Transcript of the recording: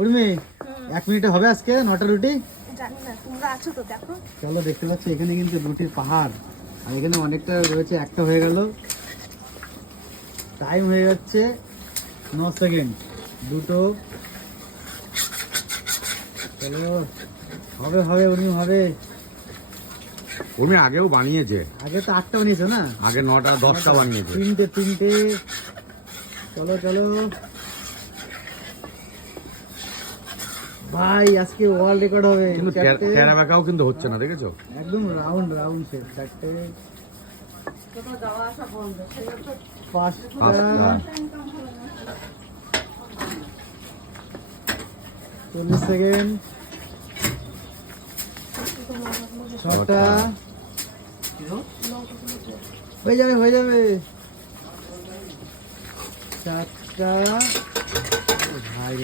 উর্মি এক মিনিটে হবে আজকে? নটা রুটি? জানি না তোমরা আছো তো দেখো। চলো দেখতে পাচ্ছি এখানে কিন্তু রুটির পাহাড়। আর এখানে অনেকটা রয়েছে একটা হয়ে গেল। টাইম হয়ে যাচ্ছে ন সেকেন্ড দুটো। চলো হবে হবে উর্মি হবে। উর্মি আগেও বানিয়েছে। আগে তো আটটা বানিয়েছে না? আগে নটা দশটা বানিয়েছে। তিনটে তিনটে। চলো চলো। ভাই আজকে ওয়ার্ল্ড রেকর্ড হবে। কিন্তু। তেরা বেকাও কিন্তু হচ্ছে না দেখেছ? একদম রাউন্ড রাউন্ড শেপ চারটে। চল্লিশ সেকেন্ড ছটা। হয়ে যাবে হয়ে যাবে। চারটা। ভাই